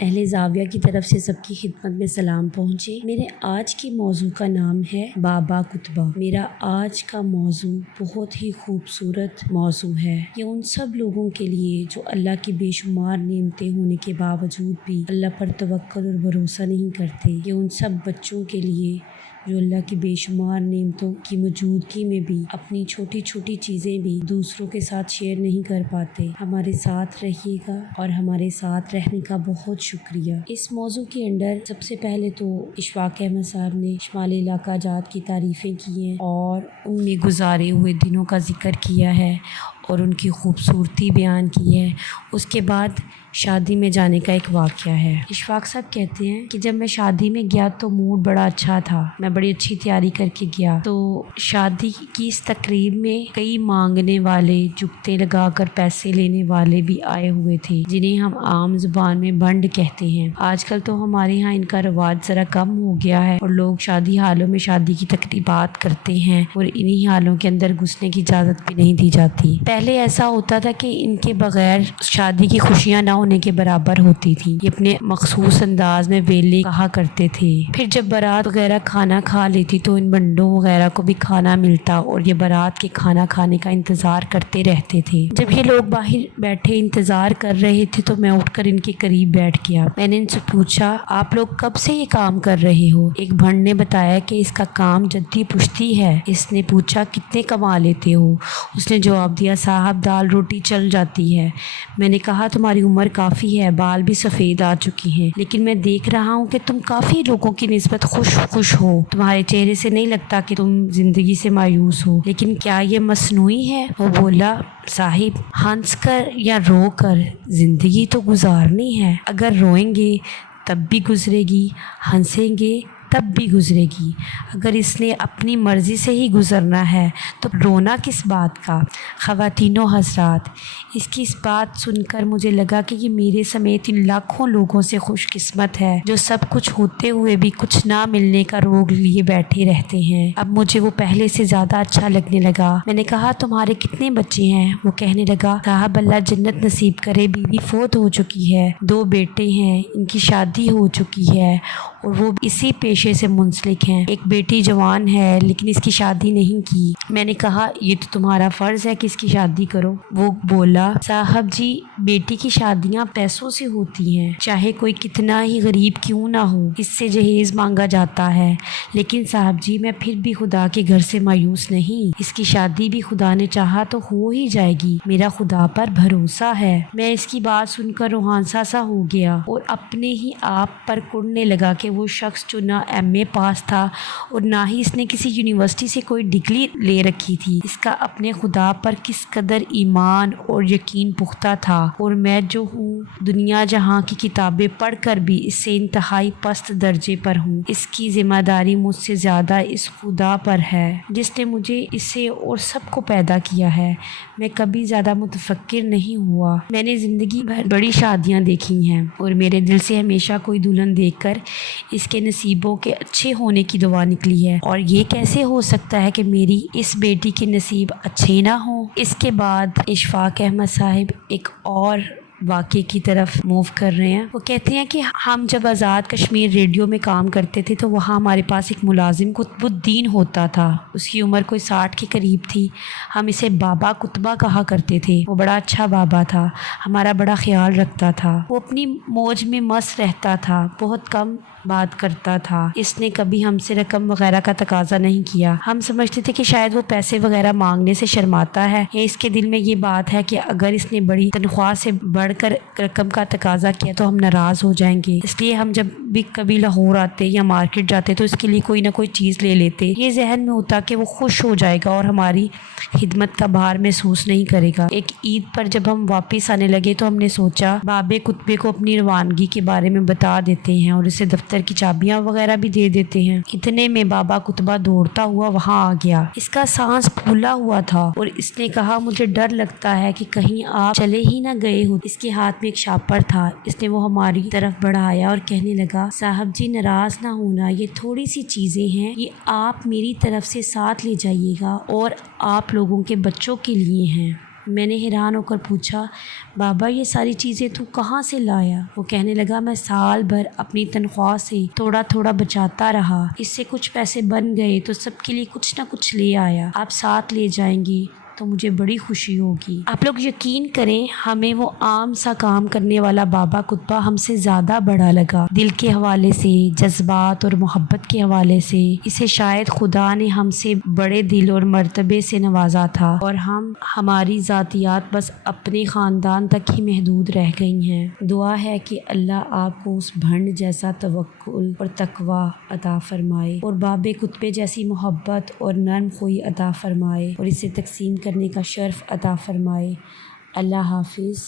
اہل زاویہ کی طرف سے سب کی خدمت میں سلام پہنچے۔ میرے آج کی موضوع کا نام ہے بابا کتبہ۔ میرا آج کا موضوع بہت ہی خوبصورت موضوع ہے۔ یہ ان سب لوگوں کے لیے جو اللہ کی بے شمار نعمتیں ہونے کے باوجود بھی اللہ پر توکل اور بھروسہ نہیں کرتے۔ یہ ان سب بچوں کے لیے جو اللہ کی بے شمار نعمتوں کی موجودگی میں بھی اپنی چھوٹی چھوٹی چیزیں بھی دوسروں کے ساتھ شیئر نہیں کر پاتے۔ ہمارے ساتھ رہیے گا اور ہمارے ساتھ رہنے کا بہت شکریہ۔ اس موضوع کے اندر سب سے پہلے تو اشفاق احمد صاحب نے شمالی علاقہ جات کی تعریفیں کی ہیں اور ان میں گزارے ہوئے دنوں کا ذکر کیا ہے اور ان کی خوبصورتی بیان کی ہے۔ اس کے بعد شادی میں جانے کا ایک واقعہ ہے۔ اشفاق صاحب کہتے ہیں کہ جب میں شادی میں گیا تو موڈ بڑا اچھا تھا، میں بڑی اچھی تیاری کر کے گیا۔ تو شادی کی اس تقریب میں کئی مانگنے والے، جگتے لگا کر پیسے لینے والے بھی آئے ہوئے تھے، جنہیں ہم عام زبان میں بنڈ کہتے ہیں۔ آج کل تو ہمارے ہاں ان کا رواج ذرا کم ہو گیا ہے اور لوگ شادی حالوں میں شادی کی تقریبات کرتے ہیں اور انہی حالوں کے اندر گھسنے کی اجازت بھی نہیں دی جاتی۔ پہلے ایسا ہوتا تھا کہ ان کے بغیر شادی کی خوشیاں نہ ہونے کے برابر ہوتی تھی۔ یہ اپنے مخصوص انداز میں ویلے کہا کرتے تھے۔ پھر جب بارات وغیرہ کھانا کھا لیتی تو ان بنڈوں وغیرہ کو بھی کھانا ملتا اور یہ بارات کے کھانا کھانے کا انتظار کرتے رہتے تھے۔ جب یہ لوگ باہر بیٹھے انتظار کر رہے تھے تو میں اٹھ کر ان کے قریب بیٹھ گیا۔ میں نے ان سے پوچھا، آپ لوگ کب سے یہ کام کر رہے ہو؟ ایک بھنڈ نے بتایا کہ اس کا کام جدی پشتی ہے۔ اس نے پوچھا، کتنے کما لیتے ہو؟ اس نے جواب دیا، صاحب دال روٹی چل جاتی ہے۔ میں نے کہا، تمہاری عمر کافی ہے، بال بھی سفید آ چکی ہیں، لیکن میں دیکھ رہا ہوں کہ تم کافی لوگوں کی نسبت خوش ہو۔ تمہارے چہرے سے نہیں لگتا کہ تم زندگی سے مایوس ہو، لیکن کیا یہ مصنوعی ہے؟ وہ بولا، صاحب ہنس کر یا رو کر زندگی تو گزارنی ہے۔ اگر روئیں گے تب بھی گزرے گی، ہنسیں گے تب بھی گزرے گی۔ اگر اس نے اپنی مرضی سے ہی گزرنا ہے تو رونا کس بات کا؟ خواتین و حضرات، اس کی اس بات سن کر مجھے لگا کہ یہ میرے سمیت ان لاکھوں لوگوں سے خوش قسمت ہے جو سب کچھ ہوتے ہوئے بھی کچھ نہ ملنے کا روگ لیے بیٹھے رہتے ہیں۔ اب مجھے وہ پہلے سے زیادہ اچھا لگنے لگا۔ میں نے کہا، تمہارے کتنے بچے ہیں؟ وہ کہنے لگا، صاحب اللہ جنت نصیب کرے، بیوی فوت ہو چکی ہے، 2 بیٹے ہیں، ان کی شادی ہو چکی ہے اور وہ اسی پیشے سے منسلک ہیں۔ ایک بیٹی جوان ہے لیکن اس کی شادی نہیں کی۔ میں نے کہا، یہ تو تمہارا فرض ہے کہ اس کی شادی کرو۔ وہ بولا، صاحب جی بیٹی کی شادیاں پیسوں سے ہوتی ہیں، چاہے کوئی کتنا ہی غریب کیوں نہ ہو، اس سے جہیز مانگا جاتا ہے، لیکن صاحب جی میں پھر بھی خدا کے گھر سے مایوس نہیں، اس کی شادی بھی خدا نے چاہا تو ہو ہی جائے گی، میرا خدا پر بھروسہ ہے۔ میں اس کی بات سن کر روحانسا سا ہو گیا اور اپنے ہی آپ پر کڑنے لگا کہ وہ شخص جو نہ ایم اے پاس تھا اور نہ ہی اس نے کسی یونیورسٹی سے کوئی ڈگری لے رکھی تھی، اس کا اپنے خدا پر کس قدر ایمان اور یقین پختہ تھا، اور میں جو ہوں دنیا جہاں کی کتابیں پڑھ کر بھی اس سے انتہائی پست درجے پر ہوں۔ اس کی ذمہ داری مجھ سے زیادہ اس خدا پر ہے جس نے مجھے اسے اور سب کو پیدا کیا ہے۔ میں کبھی زیادہ متفکر نہیں ہوا۔ میں نے زندگی بھر بڑی شادیاں دیکھی ہیں اور میرے دل سے ہمیشہ کوئی دلہن دیکھ کر اس کے نصیبوں کے اچھے ہونے کی دعا نکلی ہے، اور یہ کیسے ہو سکتا ہے کہ میری اس بیٹی کے نصیب اچھے نہ ہوں۔ اس کے بعد اشفاق احمد صاحب ایک اور واقعے کی طرف موو کر رہے ہیں۔ وہ کہتے ہیں کہ ہم جب آزاد کشمیر ریڈیو میں کام کرتے تھے تو وہاں ہمارے پاس ایک ملازم قطب الدین ہوتا تھا۔ اس کی عمر کوئی 60 کے قریب تھی۔ ہم اسے بابا کتبہ کہا کرتے تھے۔ وہ بڑا اچھا بابا تھا، ہمارا بڑا خیال رکھتا تھا۔ وہ اپنی موج میں مست رہتا تھا، بہت کم بات کرتا تھا۔ اس نے کبھی ہم سے رقم وغیرہ کا تقاضا نہیں کیا۔ ہم سمجھتے تھے کہ شاید وہ پیسے وغیرہ مانگنے سے شرماتا ہے یا اس کے دل میں یہ بات ہے کہ اگر اس نے بڑی تنخواہ سے بڑھ کر رقم کا تقاضا کیا تو ہم ناراض ہو جائیں گے، اس لیے ہم جب بھی کبھی لاہور آتے یا مارکیٹ جاتے تو اس کے لیے کوئی نہ کوئی چیز لے لیتے۔ یہ ذہن میں ہوتا کہ وہ خوش ہو جائے گا اور ہماری خدمت کا بھار محسوس نہیں کرے گا۔ ایک عید پر جب ہم واپس آنے لگے تو ہم نے سوچا بابے کتبے کو اپنی روانگی کے بارے میں بتا دیتے ہیں اور اسے دفتر کی چابیاں وغیرہ بھی دے دیتے ہیں۔ اتنے میں بابا کتبہ دوڑتا ہوا وہاں آ گیا۔ اس کا سانس پھولا ہوا تھا اور اس نے کہا، مجھے ڈر لگتا ہے کہ کہیں آپ چلے ہی نہ گئے ہو۔ اس کے ہاتھ میں ایک شاپر تھا۔ اس نے وہ ہماری طرف بڑھایا اور کہنے لگا، صاحب جی ناراض نہ ہونا، یہ تھوڑی سی چیزیں ہیں، یہ آپ میری طرف سے ساتھ لے جائیے گا اور آپ لوگوں کے بچوں کے لیے ہیں۔ میں نے حیران ہو کر پوچھا بابا یہ ساری چیزیں تو کہاں سے لایا؟ وہ کہنے لگا میں سال بھر اپنی تنخواہ سے تھوڑا تھوڑا بچاتا رہا، اس سے کچھ پیسے بن گئے تو سب کے لیے کچھ نہ کچھ لے آیا، آپ ساتھ لے جائیں گی تو مجھے بڑی خوشی ہوگی۔ آپ لوگ یقین کریں ہمیں وہ عام سا کام کرنے والا بابا کتبہ ہم سے زیادہ بڑا لگا، دل کے حوالے سے، جذبات اور محبت کے حوالے سے۔ اسے شاید خدا نے ہم سے بڑے دل اور مرتبے سے نوازا تھا اور ہماری ذاتیات بس اپنے خاندان تک ہی محدود رہ گئی ہیں۔ دعا ہے کہ اللہ آپ کو اس بھنڈ جیسا توکل اور تقوی عطا فرمائے اور بابے کتبے جیسی محبت اور نرم خوئی عطا فرمائے اور اسے تقسیم کرنے کا شرف عطا فرمائے۔ اللہ حافظ۔